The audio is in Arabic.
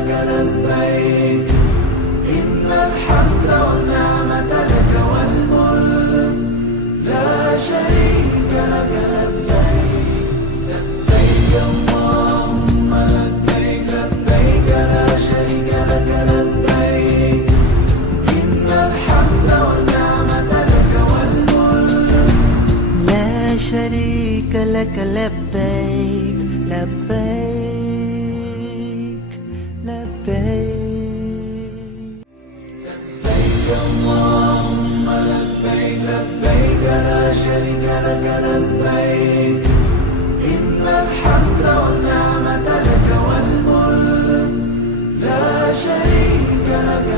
لك لبيك إن الحمد والنعمة لك والملك لا شريك لك لبيك لبيك اللهم لبيك لبيك لا شريك لك لبيك إن الحمد والنعمة لك والملك لا شريك لك لبيك لبيك لبيك لبيك اللهم لبيك لبيك لا شريك لك لبيك إن الحمد والنعمة لك والملك لا شريك لك